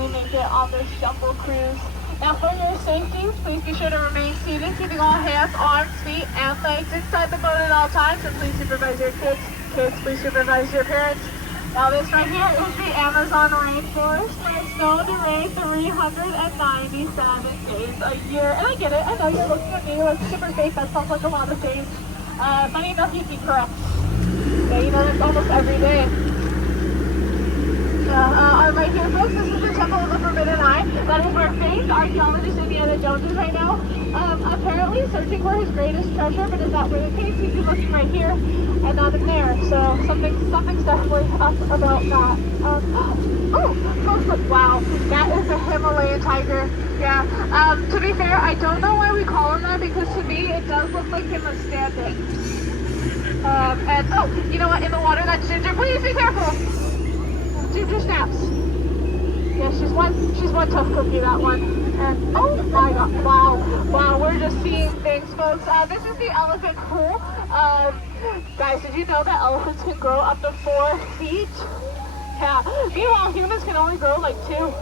we make it on this jumbo cruise. Now for your safety, please be sure to remain seated, keeping all hands, arms, feet, and legs inside the boat at all times, and please supervise your kids. Kids, please supervise your parents. Now this right here is the Amazon rainforest, where it's known to rain 397 days a year. And I get it, I know you're looking at me like super fake, that sounds like a lot of days. Funny enough, you'd be correct. Yeah, you know, that's almost every day. Right here, folks, this is the Temple of the Forbidden Eye. That is where famed archaeologist Indiana Jones is right now. Apparently searching for his greatest treasure, but if that were the case, he'd be looking right here and not in there. So something's definitely up about that. Oh, folks, look, wow, that is the Himalayan tiger. Yeah. To be fair, I don't know why we call him that, because to me it does look like him standing. And oh, you know what? In the water, that's Ginger. Please be careful. Ginger snaps. Yeah, she's one tough cookie, that one. And oh my god, wow, we're just seeing things, folks. This is the elephant pool. Guys, did you know that elephants can grow up to 4 feet? Yeah. Meanwhile, humans can only grow like 2.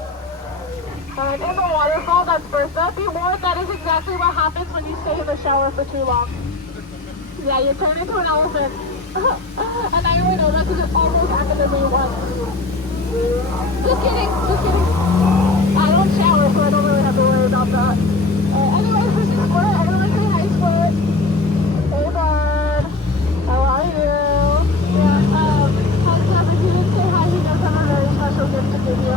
And in the waterfall, that's Bertha. Be warned, that is exactly what happens when you stay in the shower for too long. Yeah, you turn into an elephant. And I already know that because it almost happened to me once. Just kidding. I don't shower, so I don't really have to worry about that. Anyways, this is Squirt. Everyone say hi, Squirt. Hey, bud. How are you? Yeah, heads up, if you didn't say hi, he does have a very special gift to give you.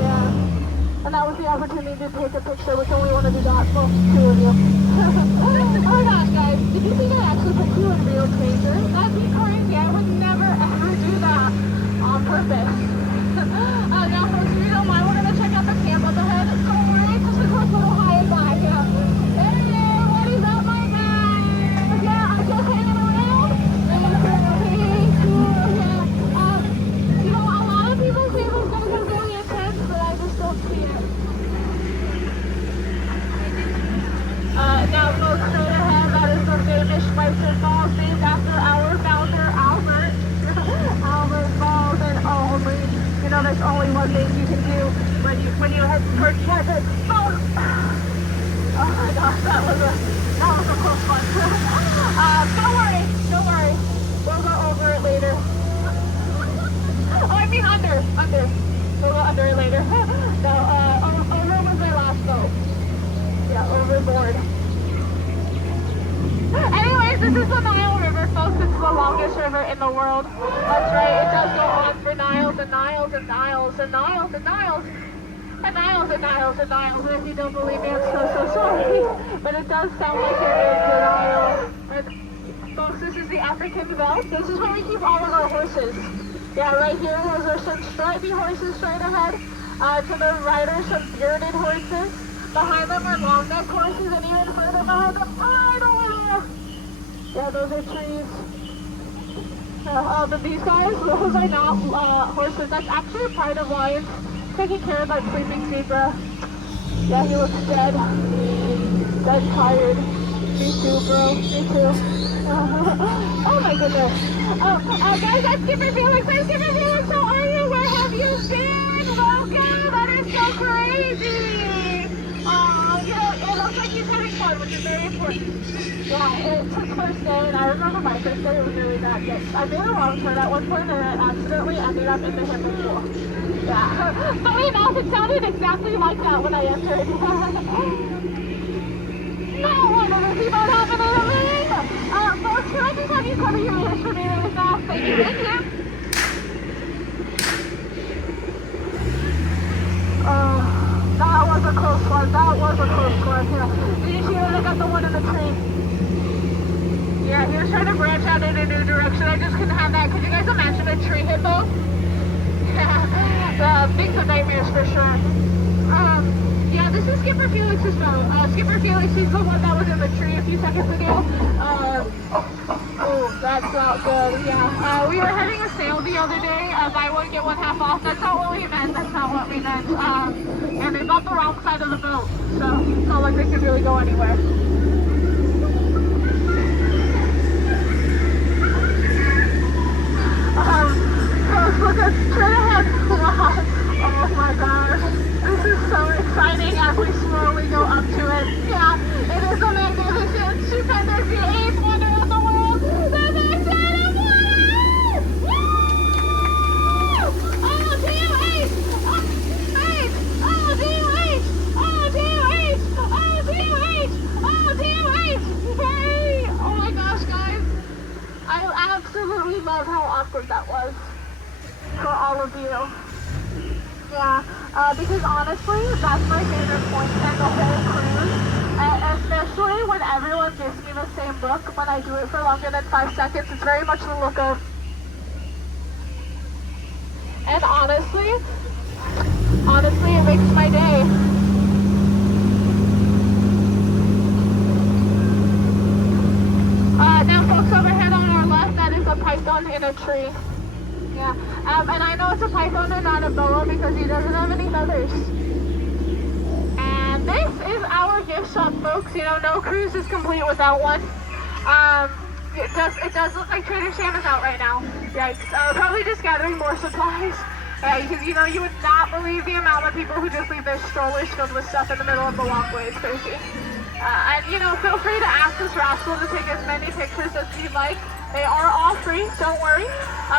Yeah. And that was the opportunity to take a picture, which only want to do that for 2 of you. Oh my gosh, guys. Did you think I actually put you in real danger? That'd be crazy. I would never, ever do that on purpose. Now, folks, if you don't mind, we're going to check out the camp up ahead. Don't worry, just a quick little high and back. Yeah. Hey, what is up, my man? Yeah, I'm just hanging around. Hey, cool, yeah. You know, a lot of people say it was going to get really intense, but I just don't see it. Now, folks, straight ahead, that is the famous Schweitzer Falls, named after our founder, Albert. Albert Falls, and only, you know, there's only one thing you can do when you head towards heaven. Oh my gosh, that was a close one. Don't worry, we'll go over it later. Oh, I mean under. We'll go under it later. No, over was my last boat. Yeah, overboard. Anyways, this is the Nile River, folks. It's the longest river in the world. That's right, it does go on for miles and miles and miles and miles and miles and miles and miles and miles. And if you don't believe me, I'm so sorry. But it does sound like you're in denial. And folks, this is the African belt. This is where we keep all of our horses. Yeah, right here, those are some stripy horses straight ahead. To the right are some bearded horses. Behind them are long neck horses, and even further behind them, right over there. Yeah, those are trees. But these guys, those are not horses. That's actually a pride of lions taking care of that sleeping zebra. Yeah, he looks dead. Dead tired. Me too, bro. Me too. Oh my goodness. Guys, I'm Skipper Felix. How are you? Where have you been? Welcome. That is so crazy. It looks like he's having fun, which is very important. Yeah, it's his first day, and I remember my first day was really bad. I made a wrong turn at one point, and I accidentally ended up in the hippo pool. Yeah. Funny enough, it sounded exactly like that when I entered. No one ever see what happened in a ring! Folks, can I just have you cover your ears for me really fast? Thank you. That was a close one. Yeah. Did you see that I got the one in the tree? Yeah, he was trying to branch out in a new direction. I just couldn't have that. Could you guys imagine a tree hippo? Yeah, things are nightmares for sure. Yeah, this is Skipper Felix's boat. Skipper Felix is the one that was in the tree a few seconds ago. Oh, that's not good. Yeah, we were having a sale the other day. Buy one, get one half off. That's not what we meant. And they got the wrong side of the boat. So it's not like they could really go anywhere. Look at straight ahead. Oh absolutely love how awkward that was for all of you. Yeah, because honestly, that's my favorite point in the whole cruise. Especially when everyone gives me the same look when I do it for longer than 5 seconds. It's very much the look of... And honestly, it makes my day. Now folks, overhead on our left, that is a python in a tree. Yeah, and I know it's a python and not a boa because he doesn't have any feathers. And this is our gift shop, folks. You know, no cruise is complete without one. It does look like Trader Sam is out right now. Yikes. Probably just gathering more supplies. Because, you know, you would not believe the amount of people who just leave their strollers filled with stuff in the middle of the walkway. It's crazy. And, you know, feel free to ask this rascal to take as many pictures as he'd like. They are all free, don't worry.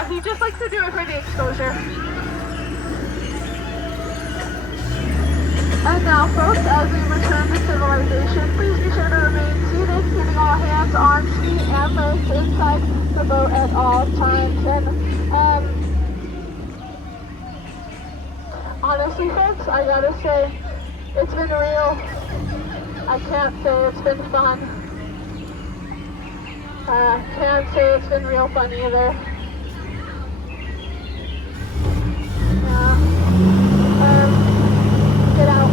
He just likes to do it for the exposure. And now, folks, as we return to civilization, please be sure to remain seated, keeping all hands on feet and legs inside the boat at all times. And, honestly, folks, I gotta say, it's been real. I can't say it's been fun. Can't say it's been real fun either. Yeah. Get out.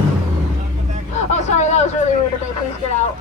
Oh, sorry, that was really rude of me. Please get out.